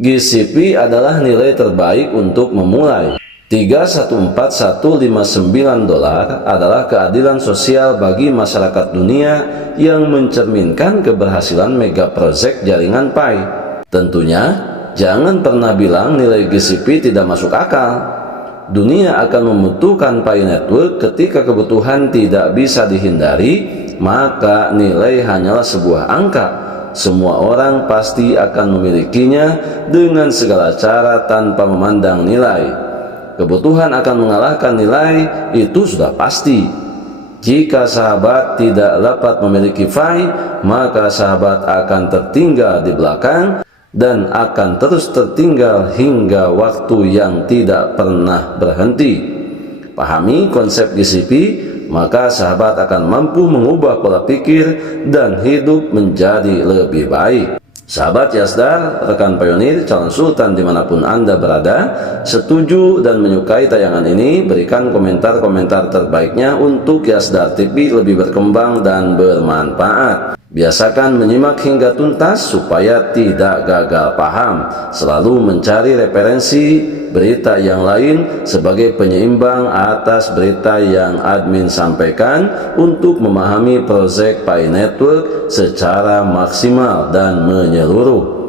GCP adalah nilai terbaik untuk memulai. $314.159 adalah keadilan sosial bagi masyarakat dunia yang mencerminkan keberhasilan mega project jaringan Pi. Tentunya, jangan pernah bilang nilai GCP tidak masuk akal. Dunia akan membutuhkan Pi Network ketika kebutuhan tidak bisa dihindari, maka nilai hanyalah sebuah angka. Semua orang pasti akan memilikinya dengan segala cara tanpa memandang nilai. Kebutuhan akan mengalahkan nilai, itu sudah pasti. Jika sahabat tidak dapat memiliki Pi, maka sahabat akan tertinggal di belakang dan akan terus tertinggal hingga waktu yang tidak pernah berhenti. Pahami konsep GCP, maka sahabat akan mampu mengubah pola pikir dan hidup menjadi lebih baik. Sahabat Yasdar, rekan pionir, calon sultan dimanapun Anda berada, setuju dan menyukai tayangan ini, berikan komentar-komentar terbaiknya untuk Yasdar TV lebih berkembang dan bermanfaat. Biasakan menyimak hingga tuntas supaya tidak gagal paham. Selalu mencari referensi berita yang lain sebagai penyeimbang atas berita yang admin sampaikan untuk memahami proyek Pi Network secara maksimal dan menyeluruh.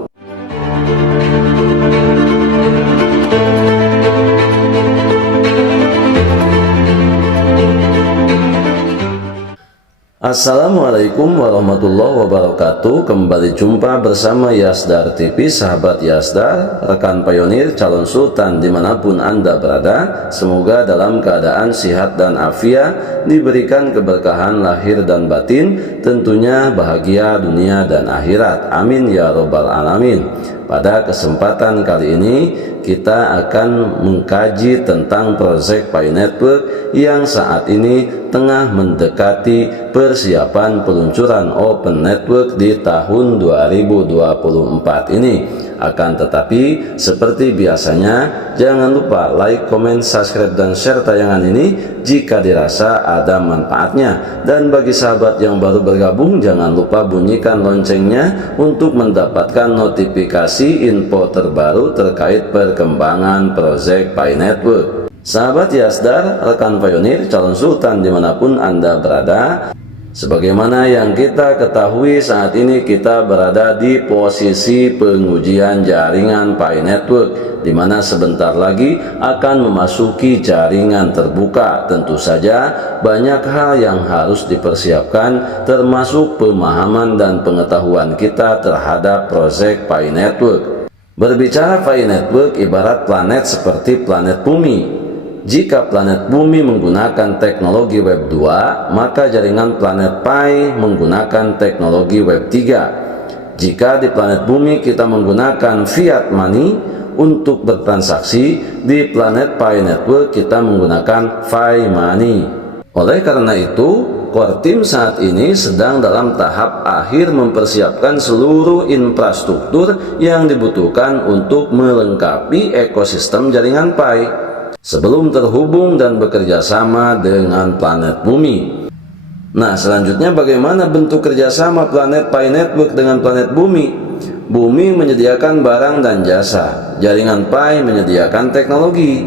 Assalamualaikum warahmatullahi wabarakatuh. Kembali jumpa bersama Yasdar TV, sahabat Yasdar, rekan pionir, calon sultan dimanapun Anda berada. Semoga dalam keadaan sehat dan afiat, diberikan keberkahan lahir dan batin, tentunya bahagia dunia dan akhirat. Amin ya robbal alamin. Pada kesempatan kali ini kita akan mengkaji tentang proyek Pi Network yang saat ini tengah mendekati persiapan peluncuran Open Network di tahun 2024 ini. Akan tetapi seperti biasanya, jangan lupa like, comment, subscribe, dan share tayangan ini jika dirasa ada manfaatnya. Dan bagi sahabat yang baru bergabung, jangan lupa bunyikan loncengnya untuk mendapatkan notifikasi info terbaru terkait perkembangan proyek Pi Network. Sahabat Yasdar, rekan pionir, calon sultan dimanapun Anda berada, sebagaimana yang kita ketahui saat ini kita berada di posisi pengujian jaringan Pi Network, di mana sebentar lagi akan memasuki jaringan terbuka. Tentu saja banyak hal yang harus dipersiapkan, termasuk pemahaman dan pengetahuan kita terhadap proyek Pi Network. Berbicara Pi Network ibarat planet seperti planet bumi. Jika planet bumi menggunakan teknologi Web 2, maka jaringan planet Pi menggunakan teknologi Web 3. Jika di planet bumi kita menggunakan fiat money untuk bertransaksi, di planet Pi Network kita menggunakan Pi money. Oleh karena itu, Core Team saat ini sedang dalam tahap akhir mempersiapkan seluruh infrastruktur yang dibutuhkan untuk melengkapi ekosistem jaringan Pi sebelum terhubung dan bekerja sama dengan planet bumi. Nah, selanjutnya bagaimana bentuk kerjasama planet Pi Network dengan planet bumi? Bumi menyediakan barang dan jasa, jaringan Pi menyediakan teknologi.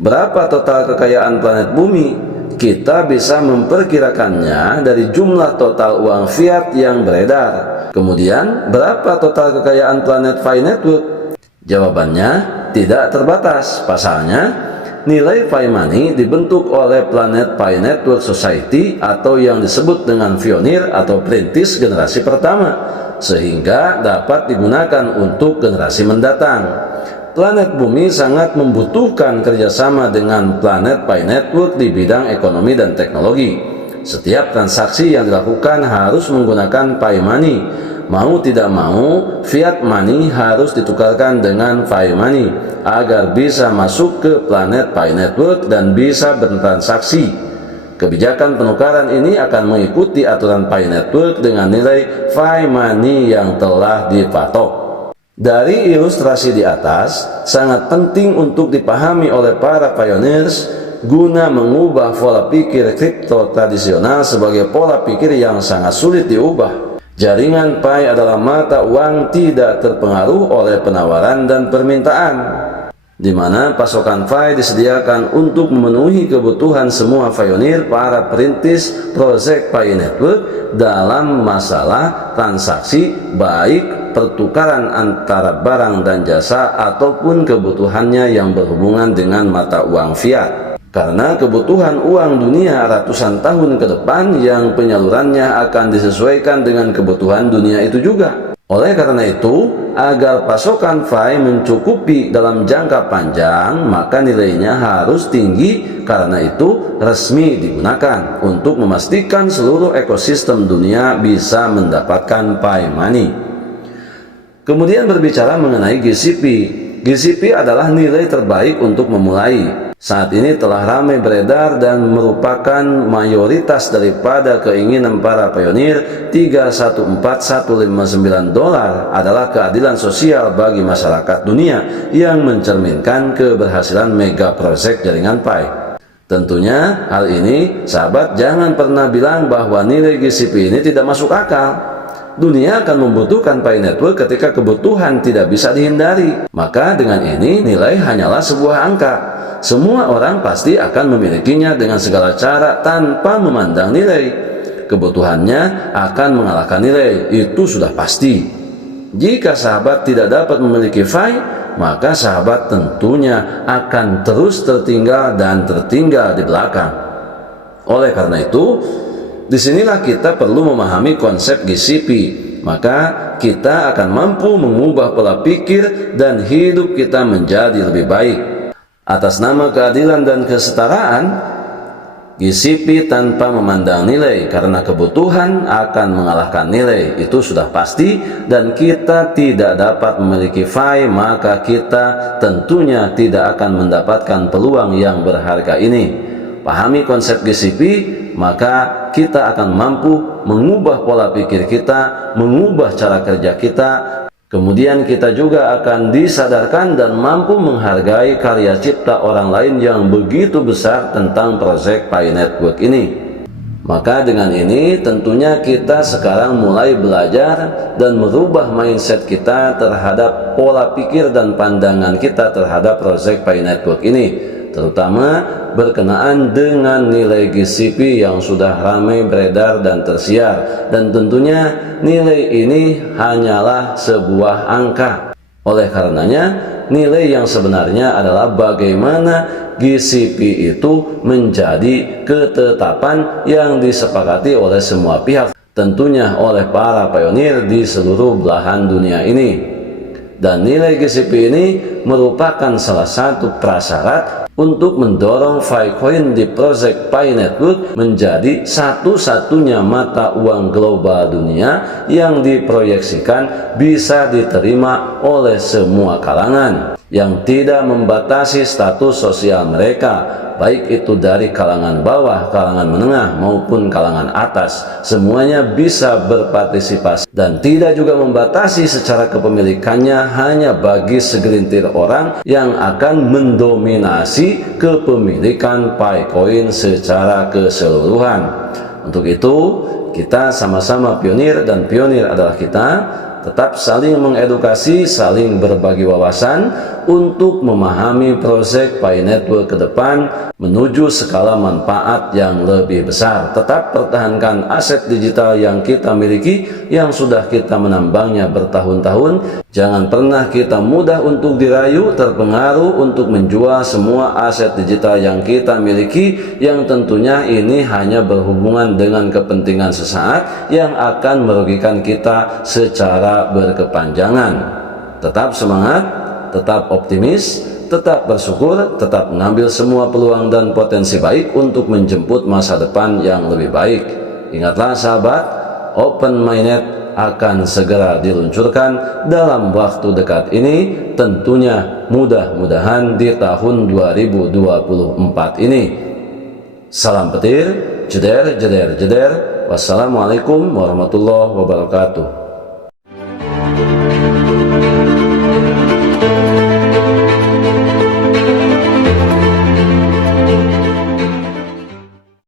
Berapa total kekayaan planet bumi? Kita bisa memperkirakannya dari jumlah total uang fiat yang beredar. Kemudian, berapa total kekayaan planet Pi Network? Jawabannya tidak terbatas. Pasalnya, nilai Pi money dibentuk oleh planet Pi Network Society atau yang disebut dengan pionir atau perintis generasi pertama, sehingga dapat digunakan untuk generasi mendatang. Planet bumi sangat membutuhkan kerjasama dengan planet Pi Network di bidang ekonomi dan teknologi. Setiap transaksi yang dilakukan harus menggunakan Pi money. Mau tidak mau, fiat money harus ditukarkan dengan Pi money agar bisa masuk ke planet Pi Network dan bisa bertransaksi. Kebijakan penukaran ini akan mengikuti aturan Pi Network dengan nilai Pi money yang telah dipatok. Dari ilustrasi di atas, sangat penting untuk dipahami oleh para pioneers guna mengubah pola pikir kripto tradisional sebagai pola pikir yang sangat sulit diubah. Jaringan Pi adalah mata uang tidak terpengaruh oleh penawaran dan permintaan, di mana pasokan Pi disediakan untuk memenuhi kebutuhan semua pionir para perintis proyek Pi Network dalam masalah transaksi, baik pertukaran antara barang dan jasa ataupun kebutuhannya yang berhubungan dengan mata uang fiat. Karena kebutuhan uang dunia ratusan tahun ke depan yang penyalurannya akan disesuaikan dengan kebutuhan dunia itu juga. Oleh karena itu, agar pasokan Pi mencukupi dalam jangka panjang, maka nilainya harus tinggi. Karena itu, resmi digunakan untuk memastikan seluruh ekosistem dunia bisa mendapatkan Pi Money. Kemudian berbicara mengenai GCP. GCP adalah nilai terbaik untuk memulai. Saat ini telah ramai beredar dan merupakan mayoritas daripada keinginan para pionir. 314159 dolar adalah keadilan sosial bagi masyarakat dunia yang mencerminkan keberhasilan mega proyek jaringan Pi. Tentunya hal ini, sahabat, jangan pernah bilang bahwa nilai GCP ini tidak masuk akal. Dunia akan membutuhkan Pi Network ketika kebutuhan tidak bisa dihindari. Maka dengan ini nilai hanyalah sebuah angka. Semua orang pasti akan memilikinya dengan segala cara tanpa memandang nilai. Kebutuhannya akan mengalahkan nilai, itu sudah pasti. Jika sahabat tidak dapat memiliki Pi, maka sahabat tentunya akan terus tertinggal dan tertinggal di belakang. Oleh karena itu, disinilah kita perlu memahami konsep GCP. Maka kita akan mampu mengubah pola pikir dan hidup kita menjadi lebih baik. Atas nama keadilan dan kesetaraan, GCP tanpa memandang nilai, karena kebutuhan akan mengalahkan nilai, itu sudah pasti. Dan kita tidak dapat memiliki Pi, maka kita tentunya tidak akan mendapatkan peluang yang berharga ini. Pahami konsep GCP, maka kita akan mampu mengubah pola pikir kita, mengubah cara kerja kita. Kemudian kita juga akan disadarkan dan mampu menghargai karya cipta orang lain yang begitu besar tentang proyek Pi Network ini. Maka dengan ini tentunya kita sekarang mulai belajar dan merubah mindset kita terhadap pola pikir dan pandangan kita terhadap proyek Pi Network ini, terutama berkenaan dengan nilai GCP yang sudah ramai beredar dan tersiar. Dan tentunya nilai ini hanyalah sebuah angka. Oleh karenanya, nilai yang sebenarnya adalah bagaimana GCP itu menjadi ketetapan yang disepakati oleh semua pihak, tentunya oleh para pionir di seluruh belahan dunia ini. Dan nilai GCP ini merupakan salah satu prasyarat untuk mendorong Ficoin di proyek Pi Network menjadi satu-satunya mata uang global dunia yang diproyeksikan bisa diterima oleh semua kalangan, yang tidak membatasi status sosial mereka, baik itu dari kalangan bawah, kalangan menengah, maupun kalangan atas. Semuanya bisa berpartisipasi dan tidak juga membatasi secara kepemilikannya hanya bagi segelintir orang yang akan mendominasi kepemilikan Ficoin secara keseluruhan. Untuk itu, kita sama-sama pionir, dan pionir adalah kita. Tetap saling mengedukasi, saling berbagi wawasan untuk memahami proyek Pi Network ke depan menuju skala manfaat yang lebih besar. Tetap pertahankan aset digital yang kita miliki, yang sudah kita menambangnya bertahun-tahun. Jangan pernah kita mudah untuk dirayu, terpengaruh untuk menjual semua aset digital yang kita miliki, yang tentunya ini hanya berhubungan dengan kepentingan sesaat yang akan merugikan kita secara berkepanjangan. Tetap semangat, tetap optimis, tetap bersyukur, tetap mengambil semua peluang dan potensi baik untuk menjemput masa depan yang lebih baik. Ingatlah sahabat, Open Mainnet akan segera diluncurkan dalam waktu dekat ini, tentunya mudah-mudahan di tahun 2024 ini. Salam petir, jeder, jeder, jeder. Wassalamualaikum warahmatullahi wabarakatuh.